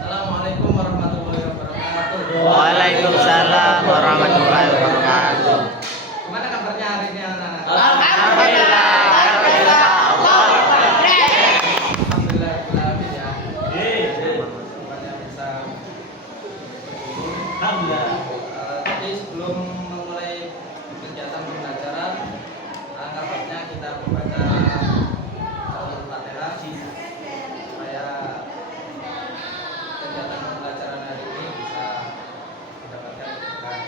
Assalamualaikum warahmatullahi wabarakatuh. Waalaikumsalam warahmatullahi wabarakatuh. Gimana kabarnya hari ini anak-anak? Alhamdulillah. Alhamdulillah ya. Semuanya bisa. Tapi sebelum memulai kegiatan pembelajaran, alangkah baiknya kita membaca Al-Fatihah supaya kegiatan pembelajaran hari ini bisa mendapatkan keberkahan.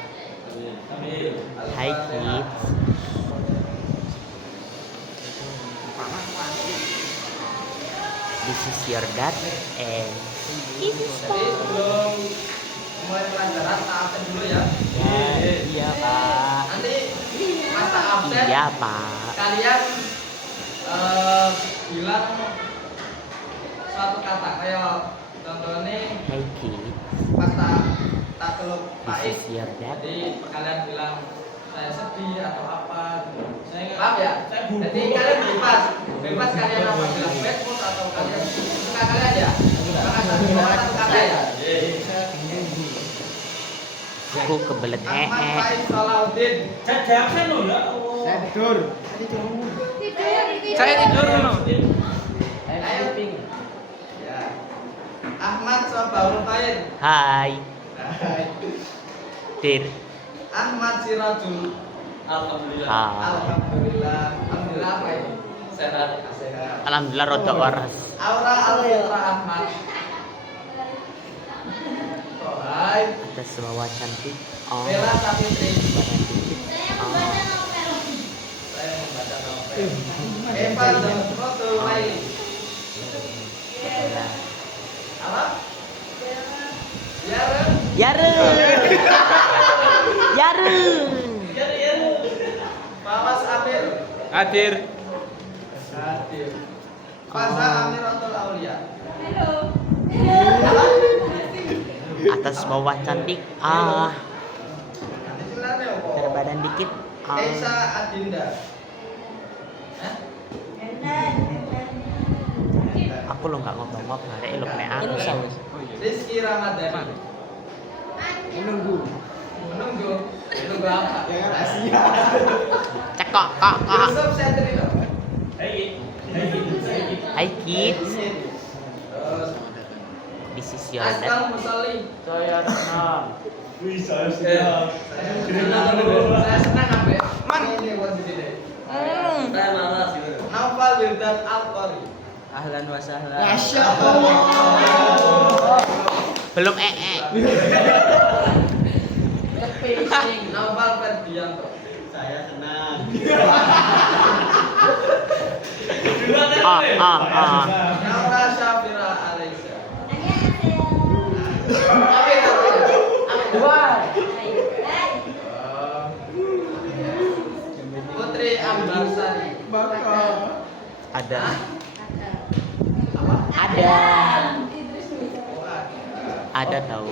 Amin. Hai kids. This is your dad and Jadi sebelum mulai pelajaran, tak absen dulu ya. iya pak. Nanti pas tak absen, Iya pak. kalian bilang suatu kata kayak contohnya Hai kids. pas tak teluk This Faiz. is your dad. Jadi kalian bilang saya sedih atau apa gitu. Paham ya? Jadi kalian bebas kalian apa bilang bad mood atau kalian suka kalian ya. Maka satu kata ya. Aku kebelet Ahmad Faiz Salahuddin. Saya tidur dulu. Ayo. Ya. Ahmad Sobahul Khair. Hai. Dir. Ahmad Sirajul. Alhamdulillah. Hai. Alhamdulillah. Alhamdulillah apa ini? Sehat. Sehat. Alhamdulillah roda waras. Aura Alfitra Ahmad. Oh, hai. Atas bawah cantik. Oh. Bella Sapitri. Badan dikit. Oh. Saya membaca novel. Eva Zamrotul Laili. Nah. Apa? Yaren. Yare. Yare. Fawas Amir. Hadir. Hadir. Faza Amiratul Aulia. Atas bawah cantik. Ah. Nanti silane opo? Berbadan dikit. Ah. Esa Adinda. Hah? Aku lo nggak ngomong hari lo kayak aku. Rizky Ramadhani. Menunggu apa? Rahasia. Cekok kok kok. Yusuf Sentrino. Hai kids. Terus This is your dad. Asal Musoli. Saya senang. Saya senang sampai man ini posisinya. Saya malas gitu. Naufal Wildan Al-Qori. Ahlan wa sahlan. Masya Allah. Belum ee. Naufal Ferdianto. Saya senang. Ah. Naura Syafira Alaisa. Putri Ambarsari. Ada. Apa? Ada. Oh, Ada tahu.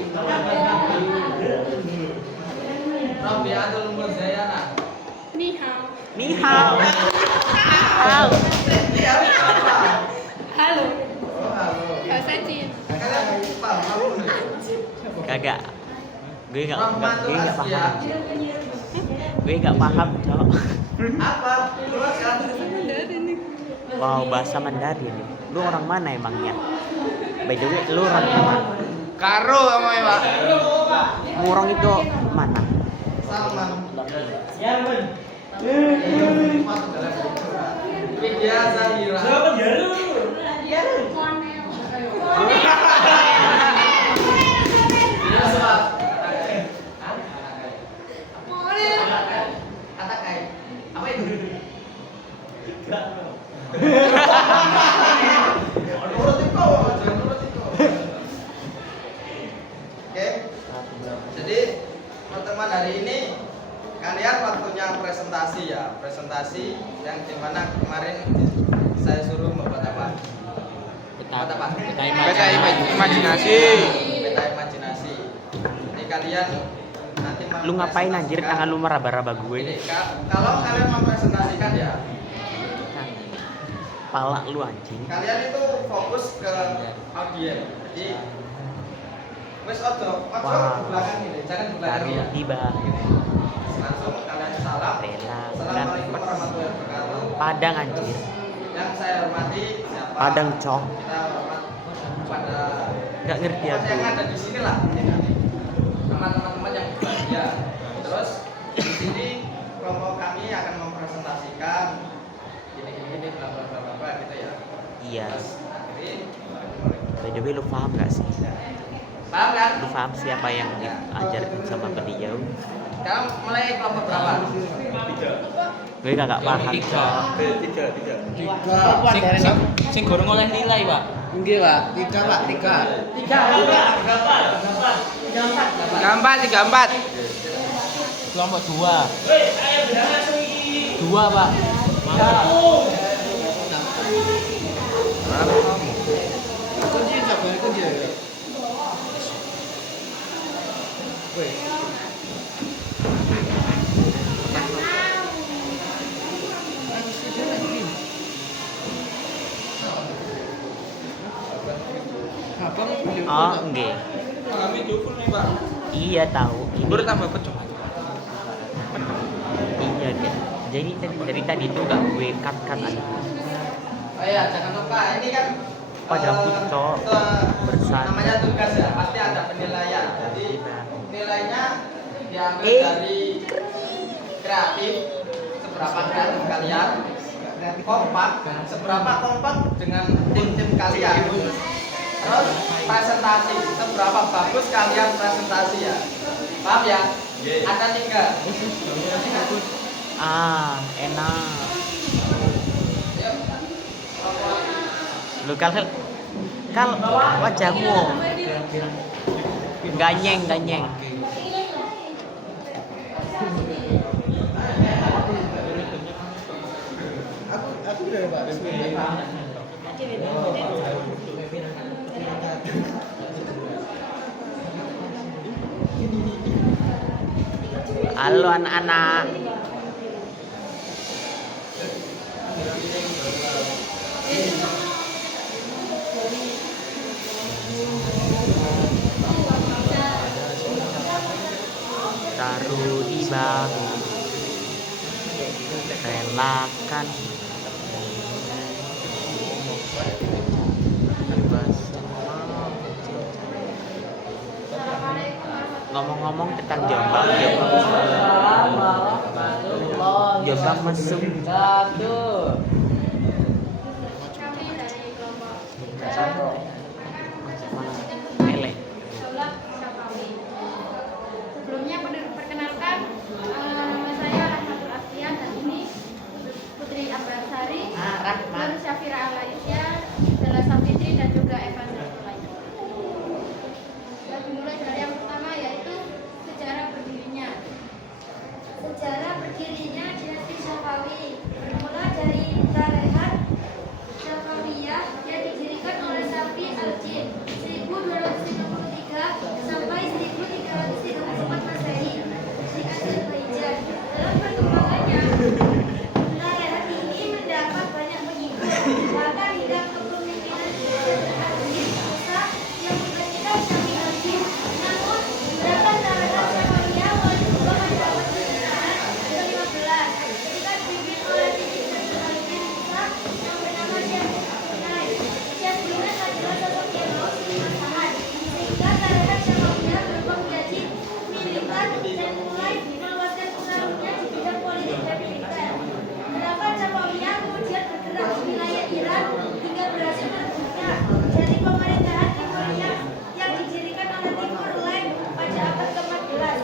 Rabiatul Muzayana. Ni hao. Hao. Iya, apa? Halo, Oh, halo. bahasa Cina. Kalian paham apa nih? Kagak. Gue nggak Rahmatul Asya. paham. Gue nggak paham, Cok. Apa? Jelaskan. Wow, bahasa Mandarin. Lu orang mana emangnya? By the way, lu orang mana? Karo sama ya, Pak. Murong itu mana? Salman. Widya Zahira. Yosua. Hah? Kata kai. Apa itu? Nurut itu, jangan nurut itu. Oke. Jadi pertemuan hari ini kalian waktunya presentasi ya, presentasi yang dimana kemarin saya suruh membuat apa? Membuat apa? Peta imajinasi. Peta imajinasi. Jadi kalian nanti Lu ngapain anjir mempresentasikan- tangan lu meraba-raba Jadi, gue? kalau kalian mempresentasikan ya, kepala lu anjing. Kalian itu fokus ke audiens. Jadi wes ojo Wow. di belakang ini, jangan di belakang Baru ya. tiba. Langsung kalian salam. Rela kan Assalamualaikum warahmatullahi wabarakatuh. Padang anjir. Yang saya hormati siapa? Padang cok. Kita hormat pada Nggak ngerti aku. yang ada di sini lah. Teman-teman yang berbahagia. Terus di sini kelompok kami akan mempresentasikan gini bla bla bla bla gitu ya. Iya. Terus akhirnya By the way lu paham gak sih? paham kan? Lu paham siapa yang diajarin sama beliau? Sekarang mulai kelompok berapa? Gue kagak paham. Tiga. Sing Sing gorong oleh nilai, Pak. Nggih, Pak. Tiga, Pak. Tiga. Tiga empat. Kelompok dua. Dua, Pak. Kunci sabar, kunci ya. Woi. Abang Oh, enggak. Kami cukup nih, Pak. Iya tahu. Ini Baru tambah pecah. iya deh. Jadi dari tadi tuh gak gue cut aja. Oh iya, jangan lupa ini kan Pada pucuk, bersandar. namanya tugas ya, pasti ada penilaian. Jadi nilainya diambil dari kreatif, seberapa kreatif kalian, kompak, seberapa kompak dengan tim-tim kalian. Terus presentasi, seberapa bagus kalian presentasi ya. Paham ya? Ada 3. Ah, enak. Lu kal wajahmu ganyeng. Aku udah, Pak. Halo anak-anak. Taruh di bahu, relakan. Ngomong-ngomong tentang Jombang mesum. Kami dari kelompok Elek. Sulap Syafawi. Sebelumnya perkenalkan, nama saya Rahmatul Afian dan ini Putri Ambarsari, Nur Syafira Alayusya, Bella Safitri dan juga Evan Zulaiman. Kita dimulai dari yang pertama yaitu sejarah berdirinya. Sejarah berdirinya dinasti Syafawi bermula dari Tarekat Syafawiyah yang didirikan oleh Safi al-Jin 1253 sampai 1334 Masehi di Azerbaijan. Dalam perkembangannya, tarekat ini mendapat banyak pengikut, bahkan hingga kepemimpinan al-Jin Musa yang berkaitan Syafi al-Jin. Namun, gerakan tarekat Syafawiyah mulai berubah mendapat pembinaan ke-15 ketika dipimpin oleh pimpinan al-Jin Musa yang bernama Syekh Brunei. Syekh Brunei adalah sosok yang mau sangat, sehingga tarekat Syafawiyah berubah menjadi militer dan mulai meluaskan pengaruhnya di bidang politik dan militer. Gerakan Syafawiyah kemudian bergerak ke wilayah Iran hingga berhasil terbuka dari pemerintahan Timuriyah yang didirikan oleh Timur Leng pada abad ke-14.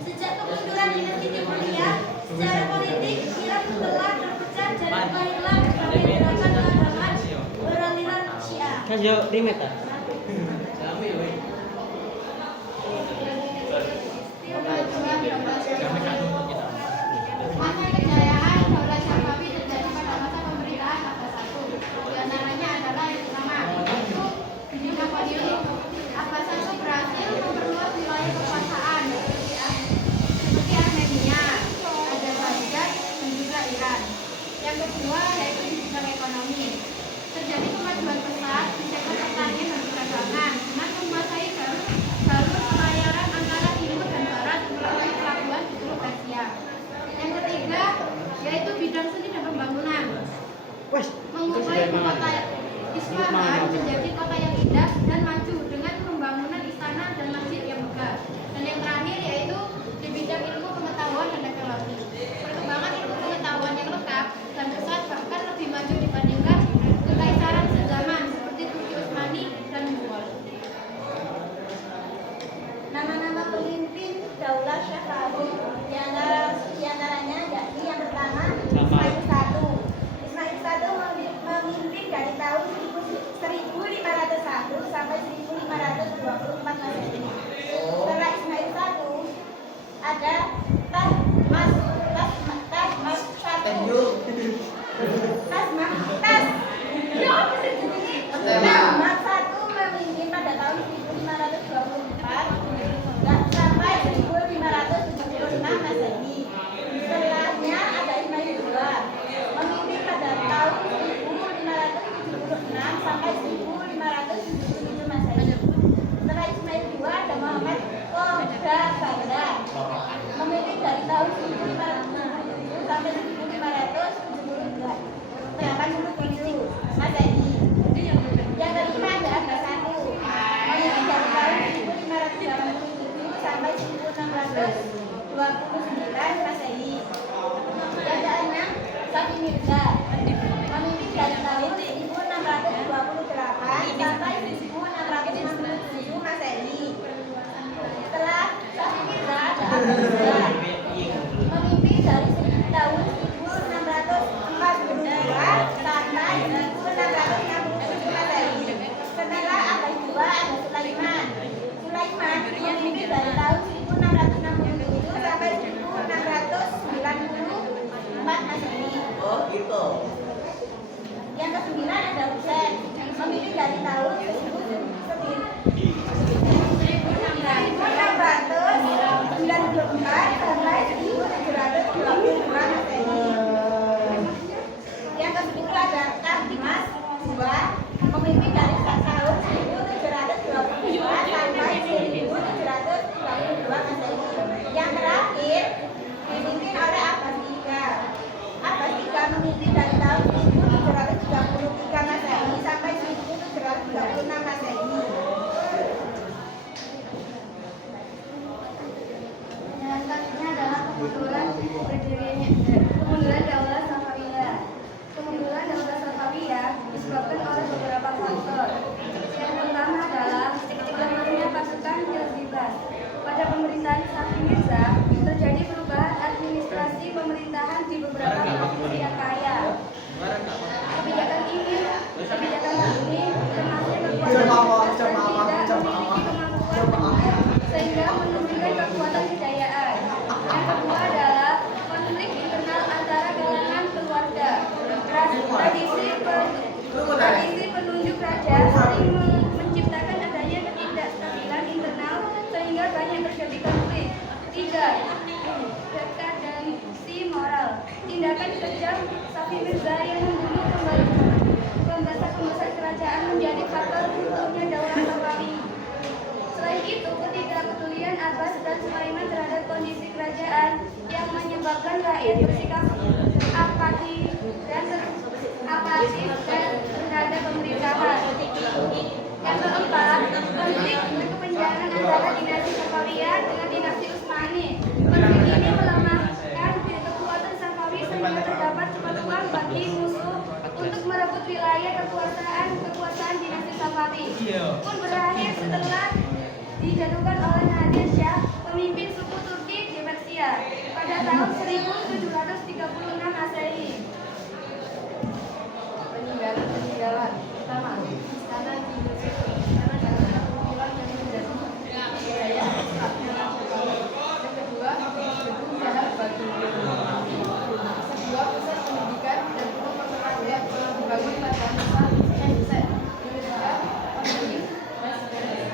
Sejak kemunduran dinasti Timuriyah, secara politik Iran telah terpecah dan lahirlah berbagai gerakan keagamaan beraliran Syiah. Kayo remeta. Masa kejayaan Daulah Syafawi terjadi pada masa pemerintahan Abbas I. Di antaranya adalah yang pertama, yaitu di Napoleon. Abbas I berhasil memperluas wilayah kekuasaan seperti Armenia, Azerbaijan, dan juga Iran. Yang kedua yaitu di bidang ekonomi. Syafi'i. Di antaranya yakni yang pertama Ismail I. Ismail I memimpin dari tahun 1501 sampai 1524 Masehi. Setelah Ismail I ada Tahmasp I memimpin pada tahun 1524 sampai 1576 Masehi. Setelahnya ada Ismail II memimpin pada tahun 1576 sampai 1577 Masehi. Setelah Ismail II ada Muhammad Qodabanda memimpin dari tahun 1577 sampai 1587 Masehi. Yang kelima ada Abbas I memimpin dari tahun 1587 sampai 1629 Masehi. Yang keenam Safi Mirza memimpin dari tahun 1628 sampai 1667 Masehi. Setelah Safi Mirza ada Abbas II memimpin dari tahun 1642 sampai 1667 Masehi. Setelah Abbas II ada Sulaiman memimpin dari tahun 1667 sampai 1694 Masehi. Oh gitu. Yang kesembilan ada Husain memimpin dari tahun 1694 sampai 1722 Masehi. Yang ke-10 ada Tahmasp II memimpin dari tahun 1722 sampai 1732 Masehi. Yang terakhir dipimpin oleh Abbas III. Abbas III memimpin dari tahun 1733 Masehi sampai 1736 Masehi. Dan selanjutnya adalah kemunduran Daulah Safawiyah. Kemunduran Daulah Safawiyah disebabkan oleh beberapa faktor. Yang pertama adalah lemahnya pasukan Jazibah. Pada pemerintahan Safi Mirza terjadi perubahan administrasi pemerintahan di beberapa provinsi yang kaya. Kebijakan ini termasuk kekuatan tidak memiliki kemampuan sehingga menunjukkan kekuatan kejayaan. Yang kedua adalah konflik internal antara kalangan keluarga. Tradisi penunjuk raja sering menciptakan adanya ketidakstabilan internal sehingga banyak terjadi konflik. 3. Dekadensi moral. Tindakan kejam Safi Mirza yang membunuh pembesar kerajaan menjadi faktor runtuhnya Daulah Safawi. Selain itu, ketidakpedulian Abbas dan Sulaiman terhadap kondisi kerajaan yang menyebabkan rakyat bersikap apatis dan terhadap pemerintahan. Yang keempat, konflik berkepanjangan antara dinasti Safawiyah dengan dinasti Utsmani. Konflik ini melemahkan kekuatan Safawi sehingga terdapat peluang bagi musuh untuk merebut wilayah kekuasaan dinasti Safawi. Pun berakhir setelah dijatuhkan oleh Nadir Shah, pemimpin suku Turki di Persia pada tahun 1736 Masehi. Peninggalan pertama, istana di Mesir. Istana adalah kumpulan yang menjadi budaya Islam. Yang kedua, gedung jahat batu. Sebuah pusat pendidikan dan rumah perkembangan dibangun pada masa Hussein. Yang ketiga, pemimpin dan sejarah.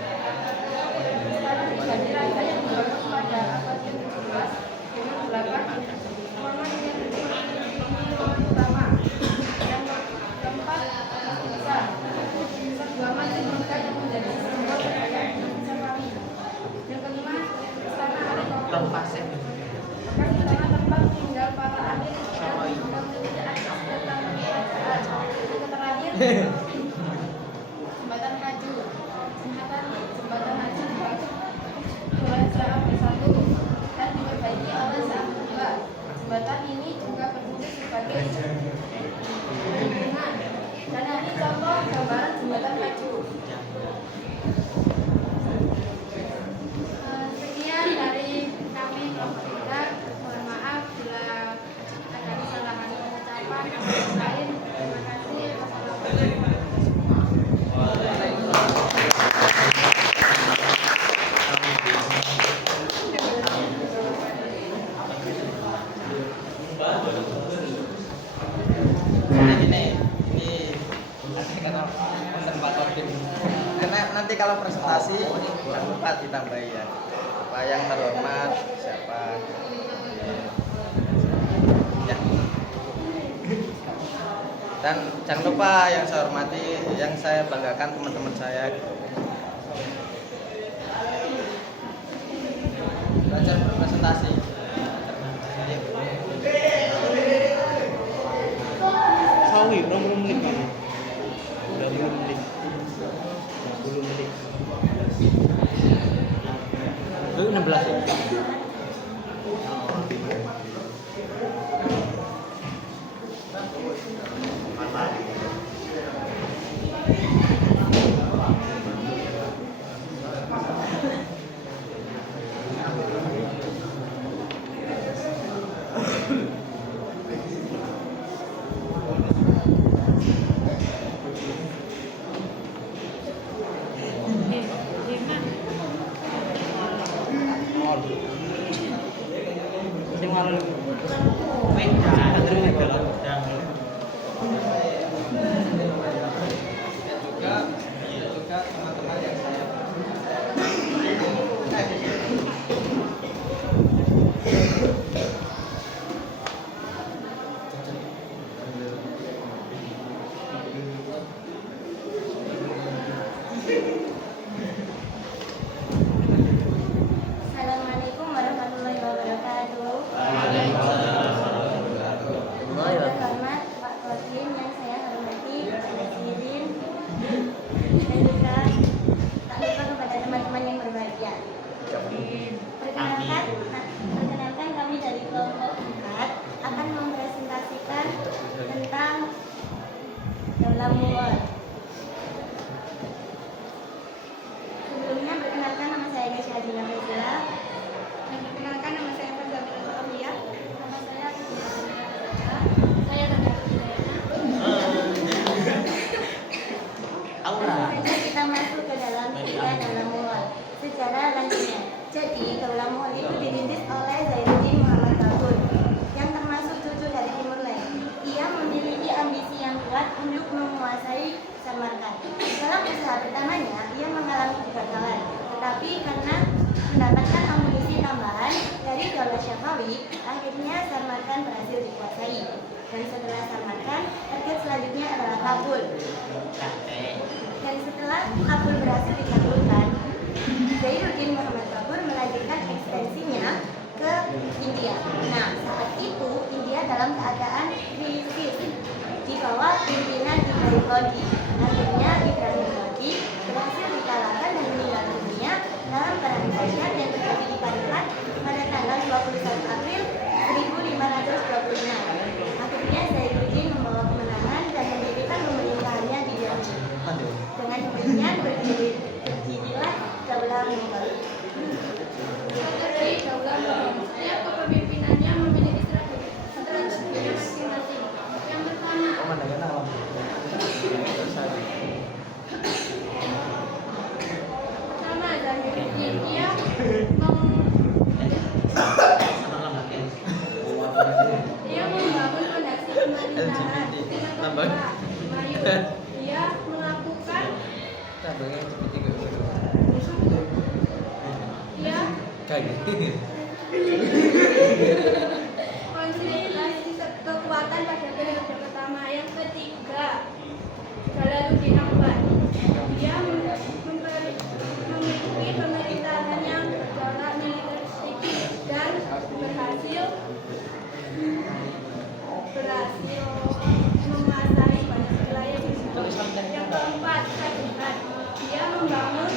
Istana diganti raja yang dibangun pada abad ke-17 dengan 8 ruangan yang ruangan utama. Yang keempat, besar. Sebuah masjid Mekah yang menjadi simbol kekayaan Safawi. Yang kelima, istana Al-Qasr. Istana tempat tinggal para amir dan pemerintahan dan kerajaan. Yang terakhir, jembatan Haji. Jembatan Haji dibangun oleh Shah I dan diperbaiki oleh Shah II. Jembatan ini juga berfungsi sebagai penghubungan. Dan ini contoh gambaran jembatan Haji. Sekian dari kami nanti kalau presentasi jangan lupa ditambahi ya. Pak yang terhormat siapa? Ya. Dan jangan lupa yang saya hormati, yang saya banggakan teman-teman saya. Belajar berpresentasi. Sawi, berapa menit ini? Udah 10 menit. 10 menit. Itu 16 ya? Sing ngaran. Wih, jangan terima kalau jangan. juga teman-teman yang saya Assalamualaikum warahmatullahi wabarakatuh. Mulai, Pak. Terhormat Pak Kodim yang saya hormati, Pak Nasirin, dan juga tak lupa kepada teman-teman yang berbahagia. Perkenalkan kami dari kelompok 4 akan mempresentasikan tentang dalam muat. Sebelumnya perkenalkan nama saya Gasya Adina Fezila. Dan perkenalkan nama saya Fazamila Sophia. Nama saya saya Tanda Aura. Kita masuk ke dalam kuliah dalam muat secara lanjutnya. Jadi Daulah Muat itu dirintis oleh Zainuddin Muhammad Babur yang termasuk cucu dari Timur Leste. Ia memiliki ambisi yang kuat untuk menguasai Samarkand. Dalam usaha pertamanya, ia mengalami kegagalan, tetapi karena mendapatkan amunisi tambahan dari Daulah Syafawi, akhirnya Samarkand berhasil dikuasai. Dan setelah Samarkand, target selanjutnya adalah Kabul. Dan setelah Kabul berhasil dikabulkan, Zainuddin Muhammad Babur melanjutkan ekstensinya ke India. Nah, saat itu India dalam keadaan krisis di bawah pimpinan Ibrahim Lodi. Akhirnya Ibrahim Lodi berhasil dikalahkan dan meninggal dunia dalam perang dahsyat yang terjadi di Panipat pada tanggal 21 April 1526. Akhirnya Zainuddin membawa kemenangan dan mendirikan pemerintahannya di Delhi. Dengan demikian berdirilah Daulah Mughal. Strategi Daulah Mughal. Setiap kepemimpinannya memiliki strateginya masing-masing. Yang pertama, Zainuddin dia membangun fondasi pemerintahan dengan membuka Melayu. Dia melakukan konsolidasi kekuatan pada periode pertama. Yang ketiga, Jalaluddin Akbar. Dia memiliki pemerintahan yang berjalan militeristik dan berhasil menguasai banyak wilayah di situ. Yang keempat, Kadimat. Dia membangun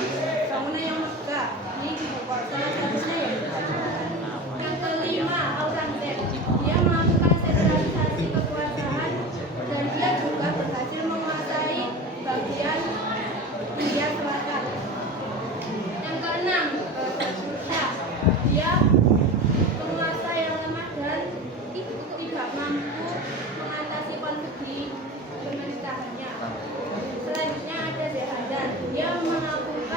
bangunan yang megah di ibu kota, salah satunya yaitu Jakarta. Yang kelima, Aurangzeb. Dia melakukan sentralisasi kekuasaan dan dia juga berhasil menguasai bagian India Selatan. Yang keenam, Shah. Dia penguasa yang lemah dan tidak mampu mengatasi konflik di pemerintahannya. Selanjutnya ada Zehadan. Dia menaklukkan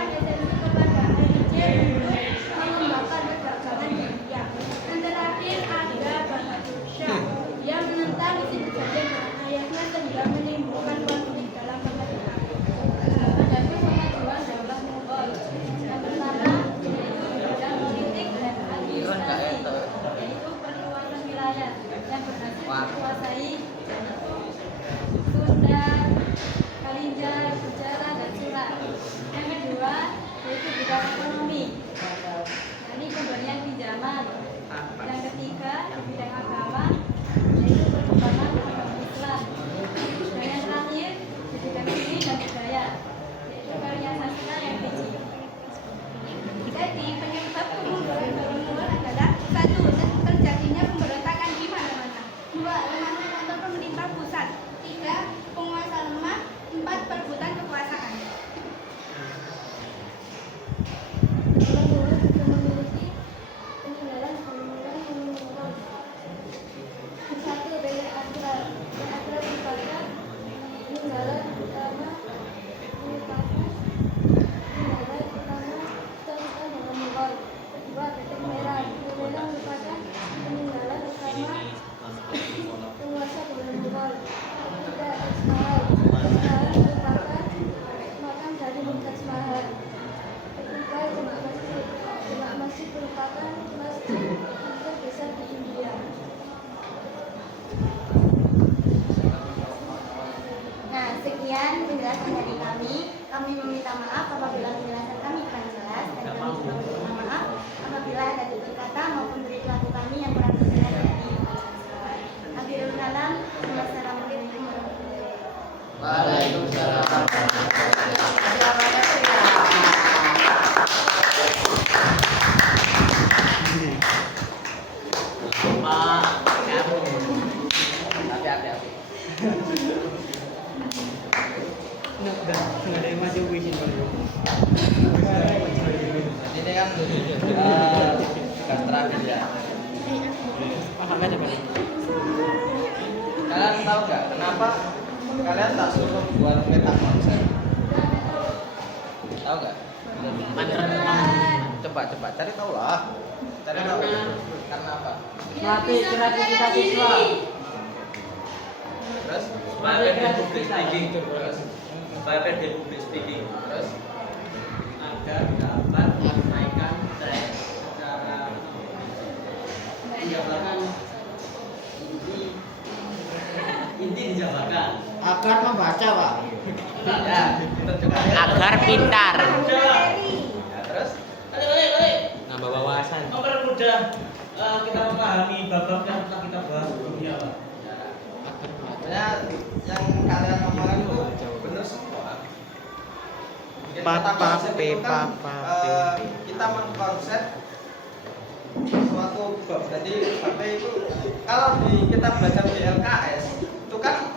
kan tugas terakhir ya. Paham aja Pak. Kalian tahu nggak kenapa kalian tak suruh buat peta konsep? Tahu nggak? Coba cari tahu lah. Cari tahu. Karena apa? Melatih kreativitas siswa. Terus? Supaya pede public speaking. Terus? Supaya pede public speaking. Terus? Agar dapat menyampaikan tren secara menjabarkan inti dijabarkan. Agar membaca, Pak. Ya, pinter juga ya. Agar pintar. Materi. Ya, terus? Balik. Nambah wawasan. Mempermudah kita memahami bab-bab yang telah kita bahas sebelumnya, Pak. Ya, yang kalian ngomongin itu benar semua. Bikin peta Papa, konsep itu kan, papa, kita mengkonsep suatu bab. Jadi bab itu kalau kita belajar di LKS itu kan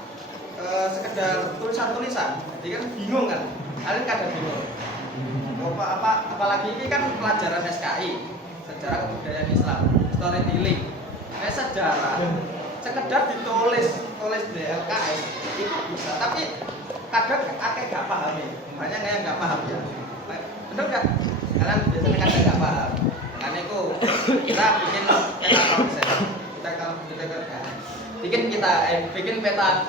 sekedar tulisan-tulisan. Jadi kan bingung kan? Kalian kadang bingung. Apalagi ini kan pelajaran SKI, sejarah kebudayaan Islam, storytelling. Sejarah sekedar ditulis di LKS itu bisa, tapi kadang akeh gak paham ya. Banyak yang gak paham ya. Bener gak? Kalian biasanya kadang gak paham. Makanya itu kita bikin peta konsep. Bikin peta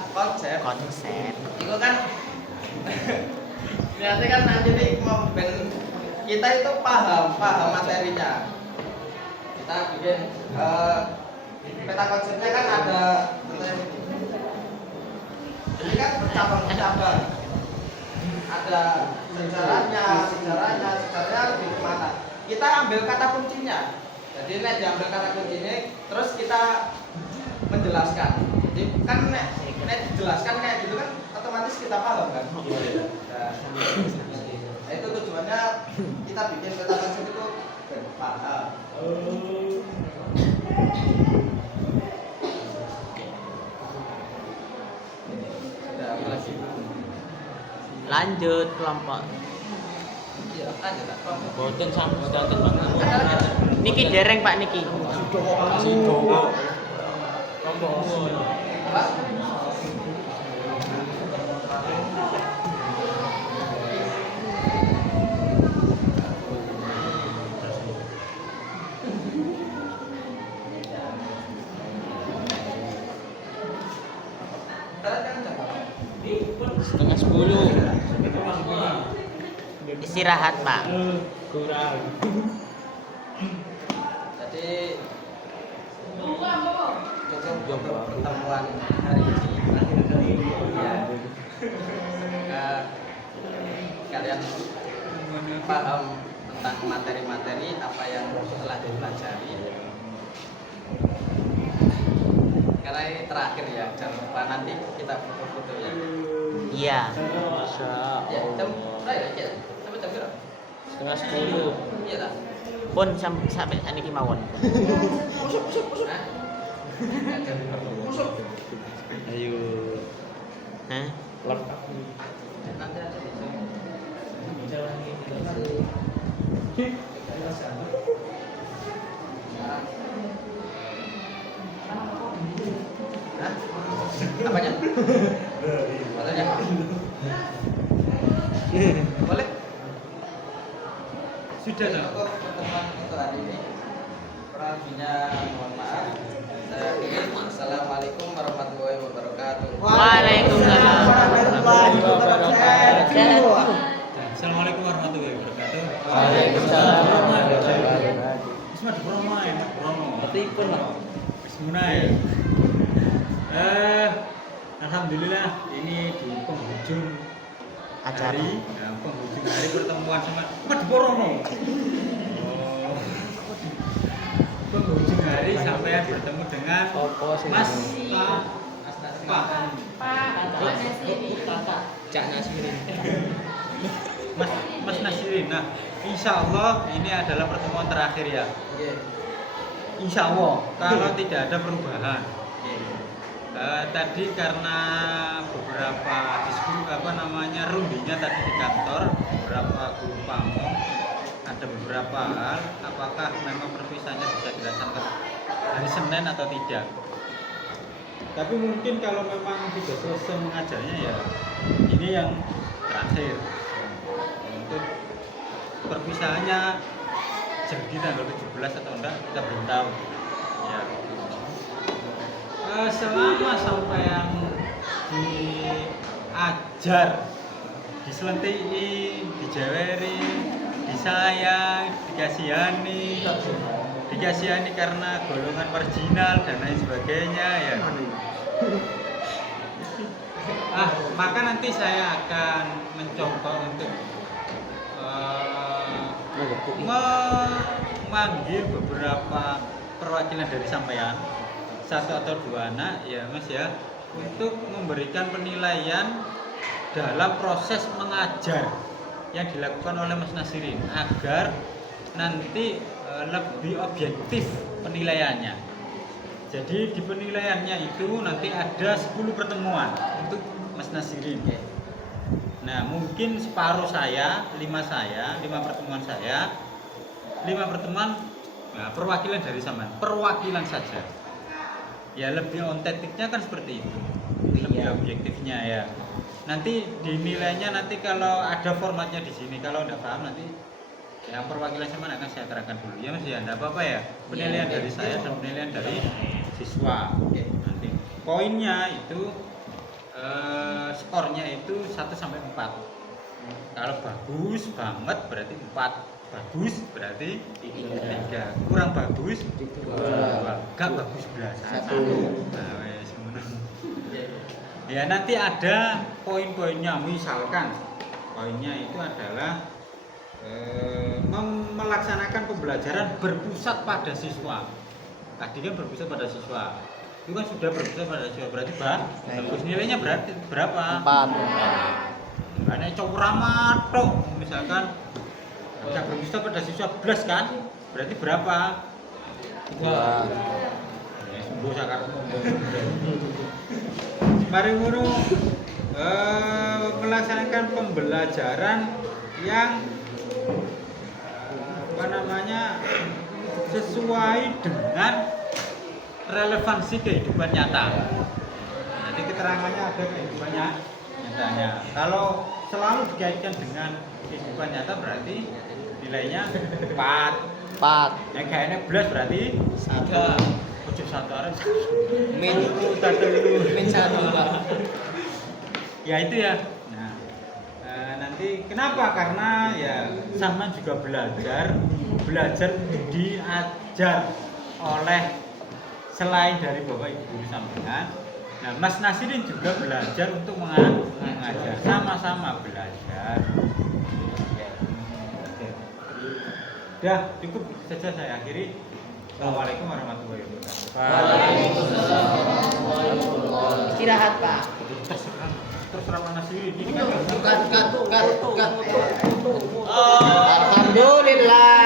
konsep. Itu kan berarti kan nanti nih kita itu paham materinya. Kita bikin peta konsepnya kan ada ini kan bercabang-cabang. Ada sejarahnya lebih kemana. Kita ambil kata kuncinya. Jadi nek diambil kata kuncinya, terus kita menjelaskan. Jadi kan nek dijelaskan kayak gitu kan otomatis kita paham kan. Nah, itu tujuannya kita bikin peta konsep itu biar paham. Lanjut kelompok. Iya, lanjut Pak. Boten sampai sedanten Pak. Niki dereng Pak niki. Pak. Setengah 10. Istirahat Pak. Kurang. Jadi cukup untuk pertemuan hari ini. Ya. Kalian paham tentang materi-materi apa yang telah dipelajari. Karena ini terakhir ya, jangan lupa nanti kita foto-foto ya. Iya. Ya, jam berapa ya? Sampai jam berapa? Setengah 10. Iya tak? Pun sampai saniki mawon. Hah? Ya, jam berapa? Ayo. Hah? Lengkap. Nanti aja bisa. Hah? Apanya? Boleh ya? Boleh? Sudah dah. Untuk pertemuan untuk hari ini kurang lebihnya mohon maaf. Saya akhiri. Assalamualaikum warahmatullahi wabarakatuh. Waalaikumsalam warahmatullahi wabarakatuh. Assalamualaikum warahmatullahi wabarakatuh. Waalaikumsalam. Isma di promo ya, Mas promo. Petipun lah. Mulai. Alhamdulillah ini di penghujung Acara. hari, penghujung hari pertemuan sama Mas Porono. Oh. Penghujung hari sampai bertemu dengan Mas Cak Nasirin. Mas Nasirin. Nah, insya Allah ini adalah pertemuan terakhir ya. Oke. Insya Allah kalau tidak ada perubahan. Tadi karena beberapa rundingnya tadi di kantor beberapa guru pamong ada beberapa hal apakah memang perpisahannya bisa dilaksanakan hari Senin atau tidak. Tapi mungkin kalau memang tidak selesai mengajarnya ya ini yang terakhir. Untuk perpisahannya jadi tanggal 17 atau enggak kita belum tahu. Ya. Selama sampean diajar, diselentii, dijeweri, disayang, dikasihani karena golongan marginal dan lain sebagainya ya. Maka nanti saya akan mencoba untuk memanggil beberapa perwakilan dari sampean, 1 atau 2 anak ya Mas ya, untuk memberikan penilaian dalam proses mengajar yang dilakukan oleh Mas Nasirin agar nanti lebih objektif penilaiannya. Jadi di penilaiannya itu nanti ada 10 pertemuan untuk Mas Nasirin. Nah mungkin separuh saya, 5 pertemuan saya, 5 pertemuan perwakilan dari sama, perwakilan saja. Ya lebih ontetiknya kan seperti itu, lebih objektifnya ya. Nanti dinilainya nanti kalau ada formatnya di sini, kalau nggak paham nanti yang perwakilan sama akan saya terangkan dulu ya Mas ya, nggak apa-apa ya. Penilaian dari saya dan penilaian dari siswa. Nanti poinnya itu skornya itu 1 sampai 4. Kalau bagus banget berarti 4. Bagus berarti 3. Kurang bagus 2. Gak bagus belas 1. Ya nanti ada poin-poinnya, misalkan poinnya itu adalah melaksanakan pembelajaran berpusat pada siswa. Tadi kan berpusat pada siswa, itu kan sudah berpusat pada siswa, berarti bagus. Nilainya berarti berapa? 4. Karena cowok ramah toh, misalkan tidak berpusat pada siswa 11 kan, berarti berapa? 2. Ya sembuh sakar. Mari guru melaksanakan pembelajaran yang sesuai dengan relevansi kehidupan nyata. Jadi keterangannya ada kehidupan nyatanya. Kalau selalu dikaitkan dengan kehidupan nyata berarti nilainya 4. Yang kayaknya 11 berarti 3. Ujung 1 orang min 1 Pak. Ya itu ya. Nah, nanti kenapa? Karena ya sama juga belajar untuk diajar oleh selain dari Bapak Ibu guru sampean. Nah, Mas Nasirin juga belajar untuk mengajar, sama-sama belajar. Dah cukup saja saya akhiri. Assalamualaikum warahmatullahi wabarakatuh. Waalaikumsalam. Istirahat Pak. Terserah Mas Nasirin ini kan. Alhamdulillah.